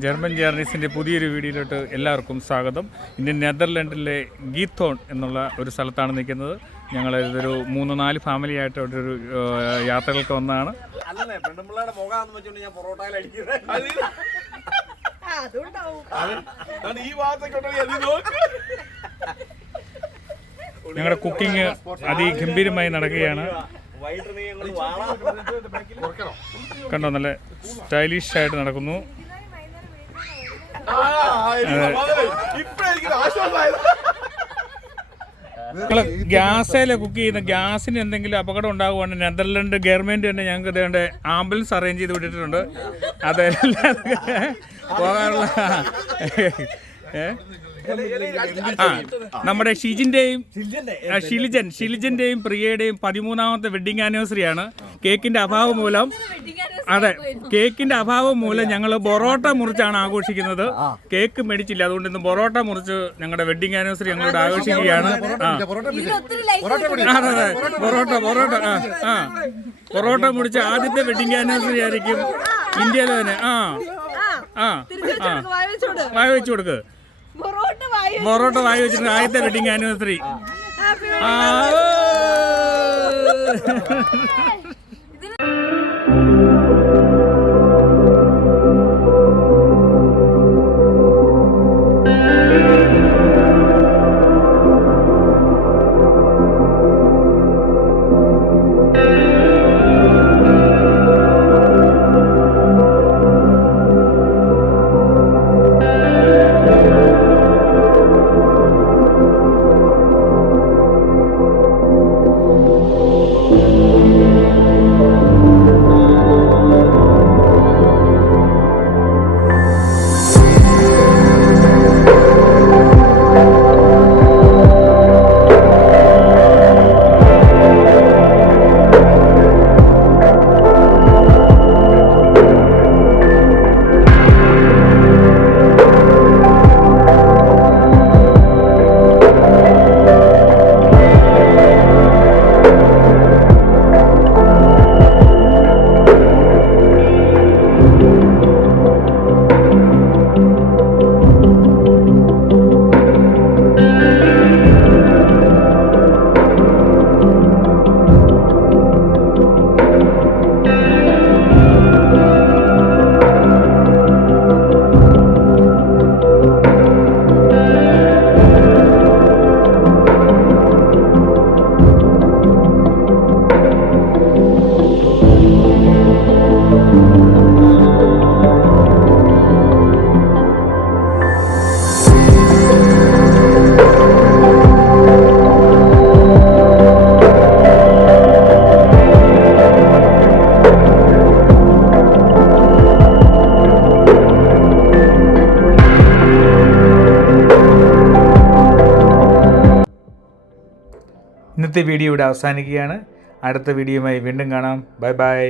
German ജേർണീസിൻ്റെ പുതിയൊരു വീഡിയോയിലോട്ട് എല്ലാവർക്കും സ്വാഗതം. ഇന്ന് നെതർലൻഡിലെ ഗീത്തോൺ എന്നുള്ള ഒരു സ്ഥലത്താണ് നിൽക്കുന്നത്. ഞങ്ങൾ ഇതൊരു 3-4 ഫാമിലി ആയിട്ട് അവിടെ ഒരു യാത്രകൾക്ക് വന്നതാണ്. ഞങ്ങളുടെ കുക്കിംഗ് അതിഗംഭീരമായി നടക്കുകയാണ്. കണ്ടോ, നല്ല സ്റ്റൈലിഷ് ആയിട്ട് നടക്കുന്നു. ഞങ്ങള് ഗ്യാസില് കുക്ക് ചെയ്യുന്ന ഗ്യാസിന് എന്തെങ്കിലും അപകടം ഉണ്ടാകുവാണെങ്കിൽ നെതർലൻഡ് ഗവൺമെന്റ് തന്നെ ഞങ്ങൾക്ക് ഇതേണ്ട ആംബുലൻസ് അറേഞ്ച് ചെയ്ത് വിട്ടിട്ടുണ്ട്. അതെല്ലാം പോകാനുള്ള നമ്മുടെ ഷിലിജന്റെയും പ്രിയയുടെയും 13ാമത്തെ വെഡിങ് ആനിവേഴ്സറി ആണ്. കേക്കിന്റെ അഭാവം മൂലം ഞങ്ങൾ പൊറോട്ട മുറിച്ചാണ് ആഘോഷിക്കുന്നത്. കേക്ക് മേടിച്ചില്ല, അതുകൊണ്ട് ഇന്ന് പൊറോട്ട മുറിച്ച് ഞങ്ങളുടെ വെഡിങ് ആനിവേഴ്സറി ഞങ്ങളോട് ആഘോഷിക്കുകയാണ്. പൊറോട്ട മുറിച്ച് ആദ്യത്തെ വെഡിങ് ആനിവേഴ്സറി ആയിരിക്കും ഇന്ത്യയിലെ തന്നെ. വായ വെച്ചു കൊടുക്ക്. പൊറോട്ട വായി വെച്ചിട്ട് ആദ്യത്തെ വെഡിങ് ആനിവേഴ്സറി. ഇന്നത്തെ വീഡിയോ ഇവിടെ അവസാനിക്കുകയാണ്. അടുത്ത വീഡിയോയുമായി വീണ്ടും കാണാം. Bye bye.